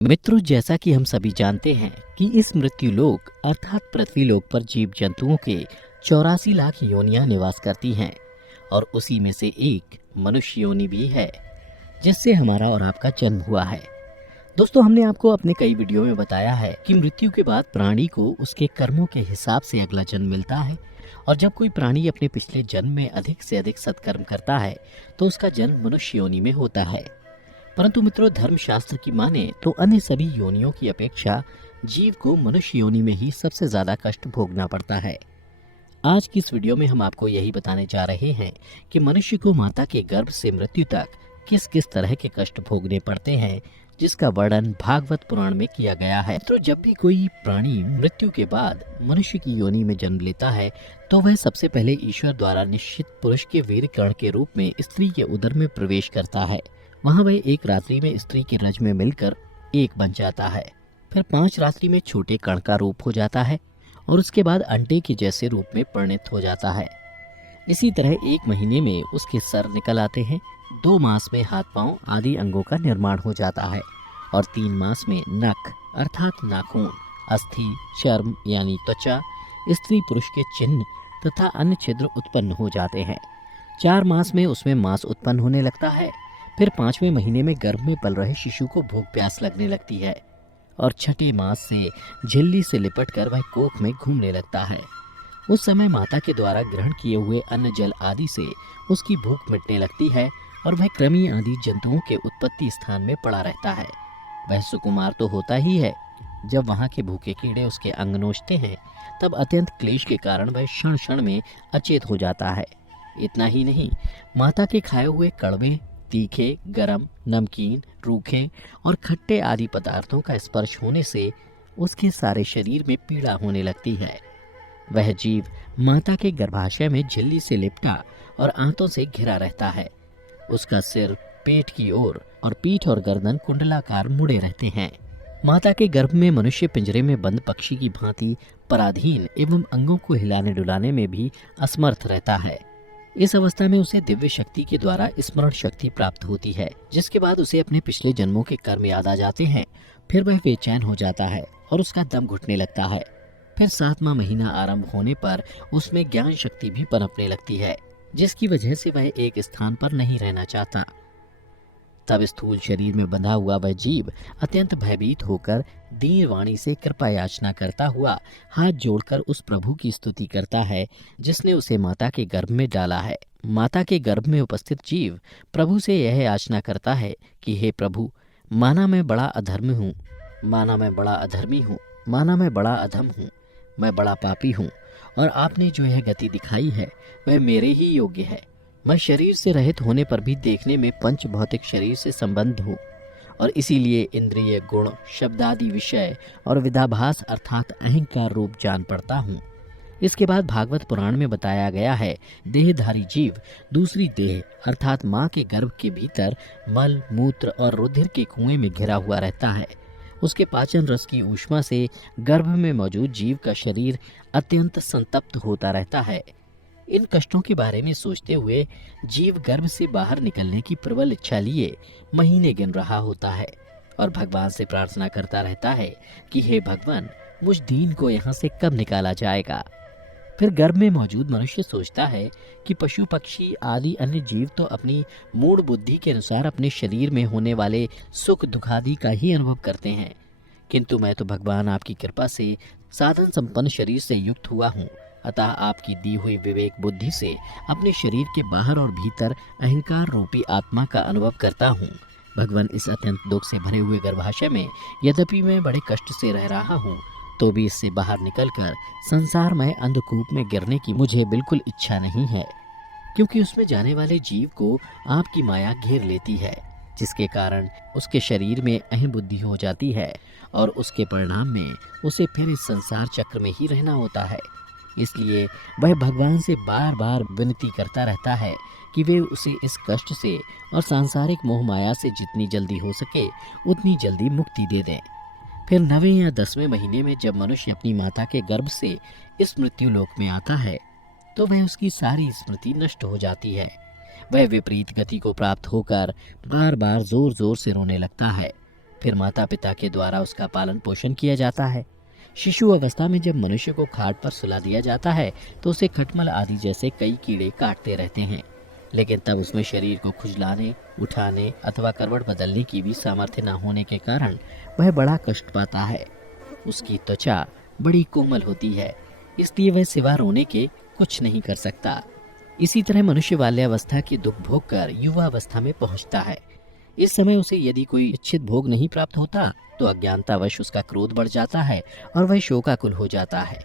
मित्रों, जैसा कि हम सभी जानते हैं कि इस मृत्यु लोक अर्थात पृथ्वी लोक पर जीव जंतुओं के 84 लाख योनियां निवास करती हैं और उसी में से एक मनुष्य योनि भी है जिससे हमारा और आपका जन्म हुआ है। दोस्तों, हमने आपको अपने कई वीडियो में बताया है कि मृत्यु के बाद प्राणी को उसके कर्मों के हिसाब से अगला जन्म मिलता है और जब कोई प्राणी अपने पिछले जन्म में अधिक से अधिक सत्कर्म करता है तो उसका जन्म मनुष्य योनि में होता है। परंतु मित्रों, धर्मशास्त्र की माने तो अन्य सभी योनियों की अपेक्षा जीव को मनुष्य योनि में ही सबसे ज्यादा कष्ट भोगना पड़ता है। आज की इस वीडियो में हम आपको यही बताने जा रहे हैं कि मनुष्य को माता के गर्भ से मृत्यु तक किस किस तरह के कष्ट भोगने पड़ते हैं, जिसका वर्णन भागवत पुराण में किया गया है। तो जब भी कोई प्राणी मृत्यु के बाद मनुष्य की योनि में जन्म लेता है तो वह सबसे पहले ईश्वर द्वारा निश्चित पुरुष के वीर कण के रूप में स्त्री के उदर में प्रवेश करता है। वहाँ वह एक रात्रि में स्त्री के रज में मिलकर एक बन जाता है, फिर 5 रात्रि में छोटे कण का रूप हो जाता है और उसके बाद अंडे के जैसे रूप में परिणत हो जाता है। इसी तरह 1 महीने में उसके सर निकल आते हैं, 2 मास में हाथ पांव आदि अंगों का निर्माण हो जाता है और 3 मास में नख अर्थात नाखून, अस्थि, चर्म यानी त्वचा, स्त्री पुरुष के चिन्ह तथा अन्य छिद्र उत्पन्न हो जाते हैं। 4 मास में उसमें मांस उत्पन्न होने लगता है। फिर 5वें महीने में गर्भ में पल रहे शिशु को भूख प्यास लगने लगती है और 6ठे मास से झिल्ली से लिपटकर वह कोख में घूमने लगता है। उस समय माता के द्वारा ग्रहण किए हुए अन्न जल आदि से उसकी भूख मिटने लगती है और वह कृमि आदि जंतुओं के उत्पत्ति स्थान में पड़ा रहता है। वह सुकुमार तो होता ही है। जब वहाँ के भूखे कीड़े उसके अंग नोचते हैं तब अत्यंत क्लेश के कारण वह क्षण क्षण में अचेत हो जाता है। इतना ही नहीं, माता के खाए हुए कड़वे, तीखे, गरम, नमकीन, रूखे और खट्टे आदि पदार्थों का स्पर्श होने से उसके सारे शरीर में पीड़ा होने लगती है। वह जीव माता के गर्भाशय में झिल्ली से लिपटा और आंतों से घिरा रहता है। उसका सिर पेट की ओर और पीठ और गर्दन कुंडलाकार मुड़े रहते हैं। माता के गर्भ में मनुष्य पिंजरे में बंद पक्षी की भांति पराधीन एवं अंगों को हिलाने डुलाने में भी असमर्थ रहता है। इस अवस्था में उसे दिव्य शक्ति के द्वारा स्मरण शक्ति प्राप्त होती है, जिसके बाद उसे अपने पिछले जन्मों के कर्म याद आ जाते हैं। फिर वह बेचैन हो जाता है और उसका दम घुटने लगता है। फिर 7वां महीना आरंभ होने पर उसमें ज्ञान शक्ति भी पनपने लगती है, जिसकी वजह से वह एक स्थान पर नहीं रहना चाहता। तब स्थूल शरीर में बंधा हुआ वह जीव अत्यंत भयभीत होकर दीन वाणी से कृपा याचना करता हुआ हाथ जोड़कर उस प्रभु की स्तुति करता है जिसने उसे माता के गर्भ में डाला है। माता के गर्भ में उपस्थित जीव प्रभु से यह याचना करता है कि हे प्रभु, माना मैं बड़ा अधर्मी हूँ, माना मैं बड़ा अधर्मी हूँ, माना मैं बड़ा अधम हूँ, मैं बड़ा पापी हूँ और आपने जो यह गति दिखाई है वह मेरे ही योग्य है। मैं शरीर से रहित होने पर भी देखने में पंच भौतिक शरीर से संबंध हूँ और इसीलिए इंद्रिय, गुण, शब्द आदि विषय और विदाभास अर्थात अहंकार रूप जान पड़ता हूँ। इसके बाद भागवत पुराण में बताया गया है, देहधारी जीव दूसरी देह अर्थात माँ के गर्भ के भीतर मल, मूत्र और रुधिर के कुएं में घिरा हुआ रहता है। उसके पाचन रस की ऊष्मा से गर्भ में मौजूद जीव का शरीर अत्यंत संतप्त होता रहता है। इन कष्टों के बारे में सोचते हुए जीव गर्भ से बाहर निकलने की प्रबल इच्छा लिए महीने गिन रहा होता है और भगवान से प्रार्थना करता रहता है कि हे भगवान, मुझ दीन को यहाँ से कब निकाला जाएगा। फिर गर्भ में मौजूद मनुष्य सोचता है कि पशु पक्षी आदि अन्य जीव तो अपनी मूढ़ बुद्धि के अनुसार अपने शरीर में होने वाले सुख दुखादि का ही अनुभव करते हैं, किंतु मैं तो भगवान आपकी कृपा से साधन संपन्न शरीर से युक्त हुआ हूँ। अतः आपकी दी हुई विवेक बुद्धि से अपने शरीर के बाहर और भीतर अहंकार रूपी आत्मा का अनुभव करता हूँ। भगवान, इस अत्यंत दुख से भरे हुए गर्भाशय में यद्यपि मैं बड़े कष्ट से रह रहा हूँ तो भी इससे बाहर निकलकर संसारमय अंधकूप में गिरने की मुझे बिल्कुल इच्छा नहीं है, क्योंकि उसमें जाने वाले जीव को आपकी माया घेर लेती है, जिसके कारण उसके शरीर में अहम बुद्धि हो जाती है और उसके परिणाम में उसे फिर इस संसार चक्र में ही रहना होता है। इसलिए वह भगवान से बार बार विनती करता रहता है कि वे उसे इस कष्ट से और सांसारिक मोह माया से जितनी जल्दी हो सके उतनी जल्दी मुक्ति दे दें। फिर 9वें या 10वें महीने में जब मनुष्य अपनी माता के गर्भ से इस मृत्यु लोक में आता है तो वह उसकी सारी स्मृति नष्ट हो जाती है। वह विपरीत गति को प्राप्त होकर बार बार जोर जोर से रोने लगता है। फिर माता पिता के द्वारा उसका पालन पोषण किया जाता है। शिशु अवस्था में जब मनुष्य को खाट पर सुला दिया जाता है तो उसे खटमल आदि जैसे कई कीड़े काटते रहते हैं, लेकिन तब उसमें शरीर को खुजलाने, उठाने अथवा करवट बदलने की भी सामर्थ्य न होने के कारण वह बड़ा कष्ट पाता है। उसकी त्वचा बड़ी कोमल होती है, इसलिए वह सिवा रोने के कुछ नहीं कर सकता। इसी तरह मनुष्य बाल्यावस्था के दुख भोग कर युवा अवस्था में पहुंचता है। इस समय उसे यदि कोई इच्छित भोग नहीं प्राप्त होता तो अज्ञानतावश उसका क्रोध बढ़ जाता है और वह शोकाकुल हो जाता है।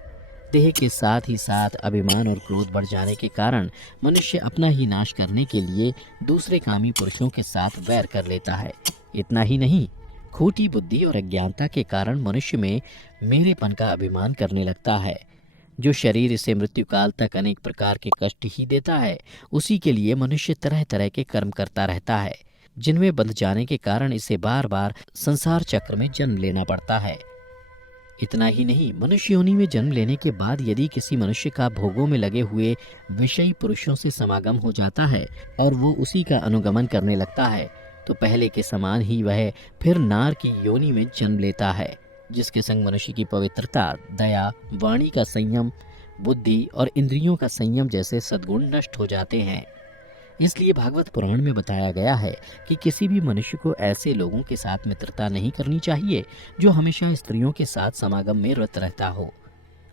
देह के साथ ही साथ अभिमान और क्रोध बढ़ जाने के कारण मनुष्य अपना ही नाश करने के लिए दूसरे कामी पुरुषों के साथ वैर कर लेता है। इतना ही नहीं, खोटी बुद्धि और अज्ञानता के कारण मनुष्य में मेरेपन का अभिमान करने लगता है। जो शरीर इसे मृत्यु काल तक अनेक प्रकार के कष्ट ही देता है, उसी के लिए मनुष्य तरह तरह के कर्म करता रहता है, जिनमें बंध जाने के कारण इसे बार बार संसार चक्र में जन्म लेना पड़ता है। इतना ही नहीं, मनुष्य योनि में जन्म लेने के बाद यदि किसी मनुष्य का भोगों में लगे हुए विषयी पुरुषों से समागम हो जाता है और वो उसी का अनुगमन करने लगता है, तो पहले के समान ही वह फिर नार की योनि में जन्म लेता है, जिसके संग मनुष्य की पवित्रता, दया, वाणी का संयम, बुद्धि और इंद्रियों का संयम जैसे सद्गुण नष्ट हो जाते हैं। इसलिए भागवत पुराण में बताया गया है कि किसी भी मनुष्य को ऐसे लोगों के साथ मित्रता नहीं करनी चाहिए जो हमेशा स्त्रियों के साथ समागम में रत रहता हो।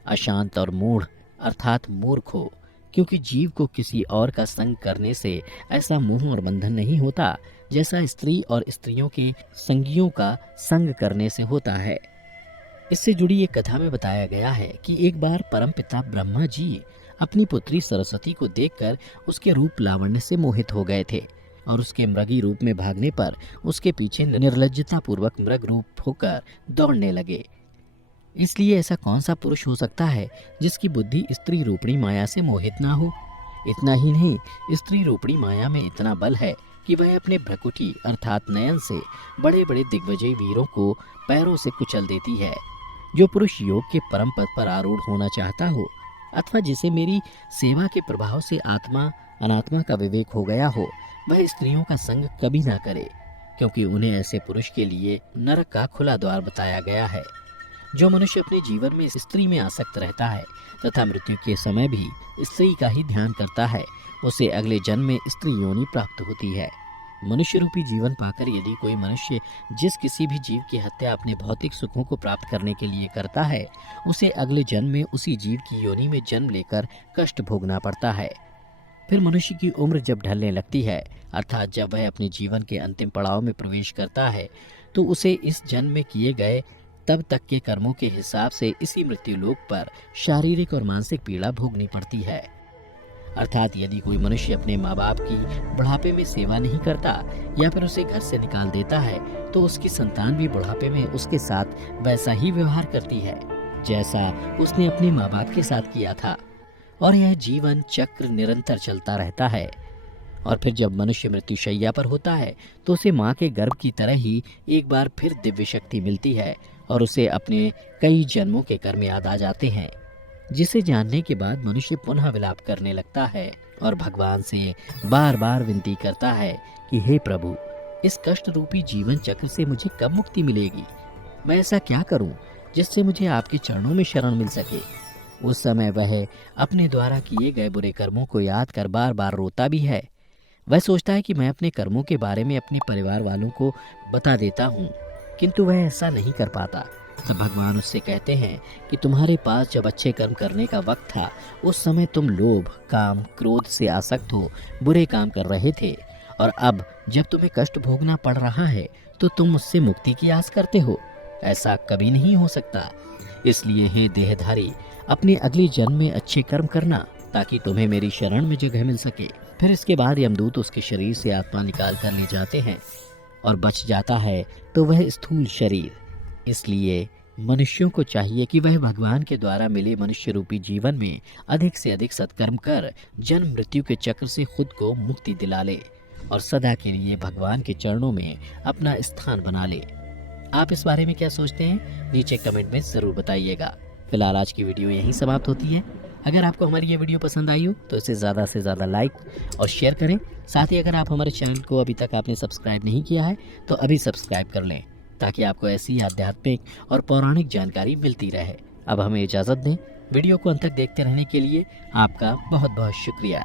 अशांत और मूढ़ अर्थात मूर्ख हो, क्योंकि जीव को किसी और का संग करने से ऐसा मोह और बंधन नहीं होता जैसा स्त्री और स्त्रियों के संगियों का संग करने से होता है। इससे जुड़ी एक कथा में बताया गया है कि एक बार परमपिता ब्रह्मा जी अपनी पुत्री सरस्वती को देखकर उसके रूप लावण्य से मोहित हो गए थे और उसके मृगी रूप में भागने पर उसके पीछे निर्लज्जता पूर्वक मृग रूप होकर दौड़ने लगे। इसलिए ऐसा कौन सा पुरुष हो सकता है जिसकी बुद्धि स्त्री रूपणी माया से मोहित ना हो। इतना ही नहीं, स्त्री रूपणी माया में इतना बल है कि वह अपने भ्रकुटी अर्थात नयन से बड़े बड़े दिग्विजयी वीरों को पैरों से कुचल देती है। जो पुरुष योग के परम पद पर आरूढ़ होना चाहता हो अथवा जिसे मेरी सेवा के प्रभाव से आत्मा अनात्मा का विवेक हो गया हो, वह स्त्रियों का संग कभी ना करे, क्योंकि उन्हें ऐसे पुरुष के लिए नरक का खुला द्वार बताया गया है। जो मनुष्य अपने जीवन में स्त्री में आसक्त रहता है तथा मृत्यु के समय भी स्त्री का ही ध्यान करता है, उसे अगले जन्म में स्त्री योनि प्राप्त होती है। मनुष्य रूपी जीवन पाकर यदि कोई मनुष्य जिस किसी भी जीव की हत्या अपने भौतिक सुखों को प्राप्त करने के लिए करता है, उसे अगले जन्म में उसी जीव की योनि में जन्म लेकर कष्ट भोगना पड़ता है। फिर मनुष्य की उम्र जब ढलने लगती है अर्थात जब वह अपने जीवन के अंतिम पड़ाव में प्रवेश करता है, तो उसे इस जन्म में किए गए तब तक के कर्मों के हिसाब से इसी मृत्युलोक पर शारीरिक और मानसिक पीड़ा भोगनी पड़ती है। अर्थात यदि कोई मनुष्य अपने माँ बाप की बुढ़ापे में सेवा नहीं करता या फिर उसे घर से निकाल देता है, तो उसकी संतान भी बुढ़ापे में उसके साथ वैसा ही व्यवहार करती है जैसा उसने अपने माँ बाप के साथ किया था, और यह जीवन चक्र निरंतर चलता रहता है। और फिर जब मनुष्य मृत्युशैया पर होता है तो उसे माँ के गर्भ की तरह ही एक बार फिर दिव्य शक्ति मिलती है और उसे अपने कई जन्मों के कर्म याद आ जाते हैं, जिसे जानने के बाद मनुष्य पुनः विलाप करने लगता है और भगवान से बार बार विनती करता है कि हे प्रभु, इस कष्ट रूपी जीवन चक्र से मुझे कब मुक्ति मिलेगी? मैं ऐसा क्या करूं जिससे मुझे आपके चरणों में शरण मिल सके? उस समय वह अपने द्वारा किए गए बुरे कर्मों को याद कर बार बार रोता भी है। वह सोचता है कि मैं अपने कर्मों के बारे में अपने परिवार वालों को बता देता हूँ, किंतु वह ऐसा नहीं कर पाता। तब भगवान उससे कहते हैं कि तुम्हारे पास जब अच्छे कर्म करने का वक्त था, उस समय तुम लोभ, काम, क्रोध से आसक्त हो बुरे काम कर रहे थे, और अब जब तुम्हें कष्ट भोगना पड़ रहा है तो तुम मुझसे मुक्ति की आस करते हो। ऐसा कभी नहीं हो सकता। इसलिए हे देहधारी, अपने अगले जन्म में अच्छे कर्म करना ताकि तुम्हें मेरी शरण में जगह मिल सके। फिर इसके बाद यमदूत उसके शरीर से आत्मा निकाल कर ले जाते हैं और बच जाता है तो वह स्थूल शरीर। इसलिए मनुष्यों को चाहिए कि वह भगवान के द्वारा मिले मनुष्य रूपी जीवन में अधिक से अधिक सत्कर्म कर जन्म मृत्यु के चक्र से खुद को मुक्ति दिला ले और सदा के लिए भगवान के चरणों में अपना स्थान बना ले। आप इस बारे में क्या सोचते हैं? नीचे कमेंट में ज़रूर बताइएगा। फिलहाल आज की वीडियो यहीं समाप्त होती है। अगर आपको हमारी ये वीडियो पसंद आई हो तो इसे ज़्यादा से ज़्यादा लाइक और शेयर करें। साथ ही अगर आप हमारे चैनल को अभी तक आपने सब्सक्राइब नहीं किया है तो अभी सब्सक्राइब कर लें, ताकि आपको ऐसी आध्यात्मिक और पौराणिक जानकारी मिलती रहे। अब हमें इजाज़त दें। वीडियो को अंत तक देखते रहने के लिए आपका बहुत बहुत शुक्रिया।